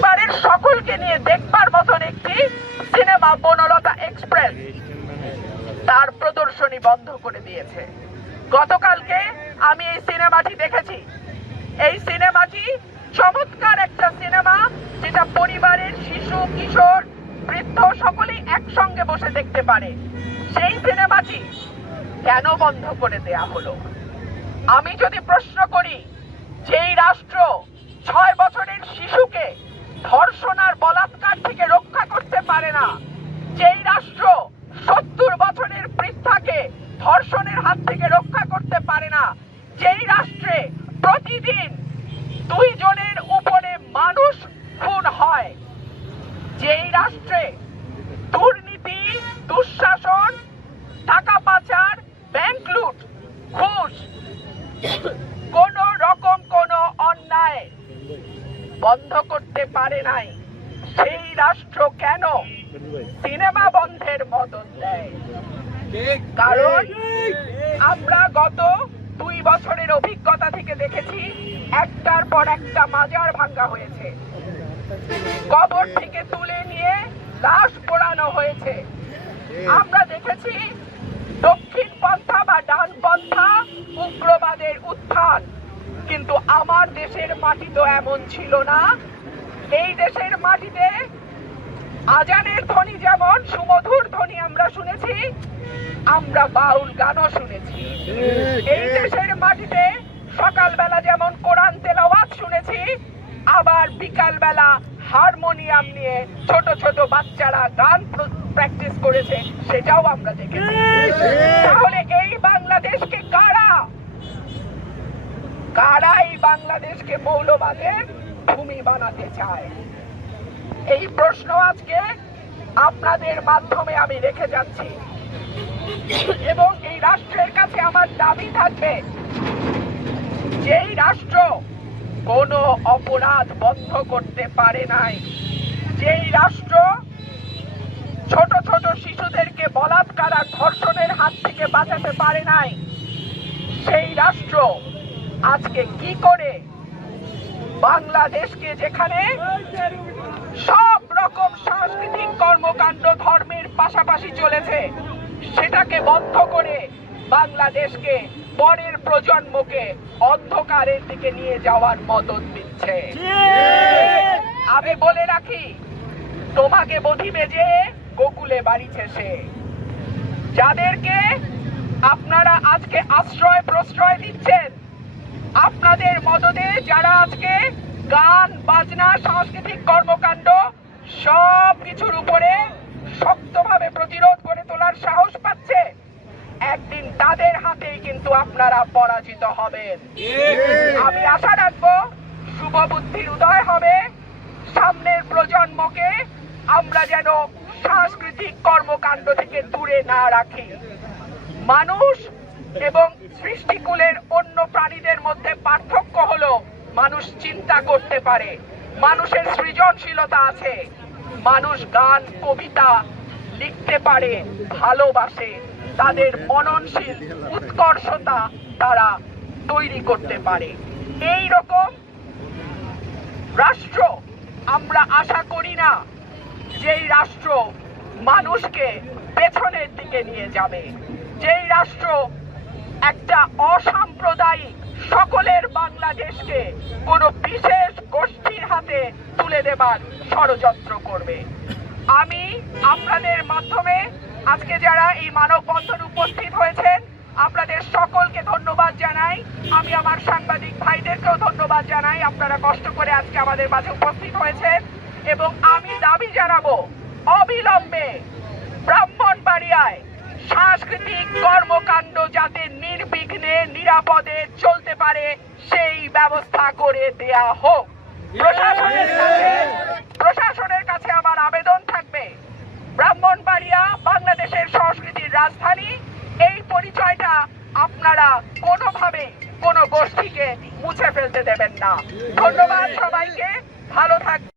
পরিবারের সকলকে নিয়ে দেখবার মতন একটি সিনেমা বনলতা এক্সপ্রেস তার প্রদর্শনী বন্ধ করে দিয়েছে। গতকালকে আমি এই সিনেমাটি দেখেছি। এই সিনেমাটি চমৎকার একটা সিনেমা, যেটা পরিবারের শিশু, কিশোর, বৃদ্ধ সকলেই একসঙ্গে বসে দেখতে পারে। সেই সিনেমাটি কেন বন্ধ করে দেয়া হলো? আমি যদি প্রশ্ন করি, যেই রাষ্ট্র 6 বছরের শিশুকে ধর্ষণ আর বলাৎকার থেকে রক্ষা করতে পারে না, যেই রাষ্ট্র 70 বছরের বৃদ্ধাকে ধর্ষণের হাত থেকে রক্ষা করতে পারে না, যেই রাষ্ট্রে প্রতিদিন 2 জনের উপরে মানুষ খুন হয়, যেই রাষ্ট্রে দুর্নীতি, দুঃশাসন, টাকা পাচার, ব্যাংক লুট, ঘুষ, কোন রকম কোন অন্যায় বন্ধ করতে পারে নাই, সেই রাষ্ট্র কেন সিনেমা বন্ধের মদত দেয়? কারণ আমরা গত 2 বছরের অভিজ্ঞতা থেকে দেখেছি, একটার পর একটা মাজার ভাঙ্গা হয়েছে, কবর থেকে তুলে নিয়ে লাশ পোড়ানো হয়েছে। আমরা দেখেছি দক্ষিণ পন্থা বা ডান পন্থা উগ্রবাদের উত্থান। কিন্তু আমার দেশের মাটি তো এমন ছিল না। এই দেশের মাটিতে আজানের ধ্বনি যেমন সুমধুর ধ্বনি আমরা শুনেছি, আমরা বাউল গানও শুনেছি। এই দেশের মাটিতে সকালবেলা যেমন কোরআন তেলাওয়াত শুনেছি, আবার বিকালবেলা হারমোনিয়াম নিয়ে ছোট ছোট বাচ্চারা গান প্র্যাকটিস করেছে, সেটাও আমরা দেখেছি। তাহলে এই বাংলাদেশকে কারা এই বাংলাদেশকে মৌলবাদের ভূমি বানাতে চায়? এই প্রশ্ন আজকে আপনাদের মাধ্যমে আমি রেখে যাচ্ছি, এবং এই রাষ্ট্রের কাছে আমার দাবি থাকবে, যেই রাষ্ট্র কোন অপরাধ বন্ধ করতে পারে নাই, যেই রাষ্ট্র ছোট ছোট শিশুদেরকে বলাৎকার আর ধর্ষণের হাত থেকে বাঁচাতে পারে নাই, সেই রাষ্ট্র আজকে কি করে বাংলাদেশকে, যেখানে সব রকম সাংস্কৃতিক কর্মকাণ্ড ধর্মের পাশাপাশি চলেছে, সেটাকে বন্ধ করে বাংলাদেশকে, পরের প্রজন্মকে অন্ধকারের দিকে নিয়ে যাওয়ার মদত দিচ্ছে? আমি বলে রাখি, তোমাকে বধিবে যে গোকুলে বাড়িছে সে। যাদেরকে আপনারা আজকে আশ্রয় প্রশ্রয় দিচ্ছেন, আপনাদের মদতে যারা আজকে গান, বাজনা, সাংস্কৃতিক কর্মকাণ্ড সব কিছুর উপরে শক্তভাবে প্রতিরোধ করে তোলার সাহস পাচ্ছে, একদিন তাদের হাতেই কিন্তু আপনারা পরাজিত হবেন। আমি আশা রাখবো শুভ বুদ্ধির উদয় হবে, সামনের প্রজন্মকে আমরা যেন সাংস্কৃতিক কর্মকাণ্ড থেকে দূরে না রাখি। মানুষ এবং সৃষ্টিকুলের অন্য প্রাণীদের মধ্যে পার্থক্য হলো মানুষ চিন্তা করতে পারে, মানুষের সৃজনশীলতা আছে, মানুষ গান, কবিতা লিখতে পারে, ভালোবাসে, তাদের মননশীল উৎকর্ষতা তারা তৈরি করতে পারে। এই রকম রাষ্ট্র আমরা আশা করি না, যেই রাষ্ট্র মানুষকে পেছনের দিকে নিয়ে যাবে, যেই রাষ্ট্র একটা অসাম্প্রদায়িক সকলের বাংলাদেশকে কোনো বিশেষ গোষ্ঠীর হাতে তুলে দেবার ষড়যন্ত্র করবে। আমি আপনাদের মাধ্যমে আজকে যারা এই মানববন্ধনে উপস্থিত হয়েছেন, আপনাদের সকলকে ধন্যবাদ জানাই। আমি আমার সাংবাদিক ভাইদেরকেও ধন্যবাদ জানাই, আপনারা কষ্ট করে আজকে আমাদের মাঝে উপস্থিত হয়েছেন। এবং আমি দাবি জানাবো, অবিলম্বে ব্রাহ্মণবাড়িয়ায় সাংস্কৃতিক কর্মকাণ্ড যাতে নির্বিঘ্নে নিরাপদে চলতে পারে, সেই ব্যবস্থা করে দেয়া হোক। প্রশাসনের কাছে আমার আবেদন থাকবে, ব্রাহ্মণবাড়িয়া বাংলাদেশের সংস্কৃতির রাজধানী, এই পরিচয়টা আপনারা কোনোভাবে কোনো গোষ্ঠীকে মুছে ফেলতে দেবেন না। ধন্যবাদ সবাইকে, ভালো থাকবেন।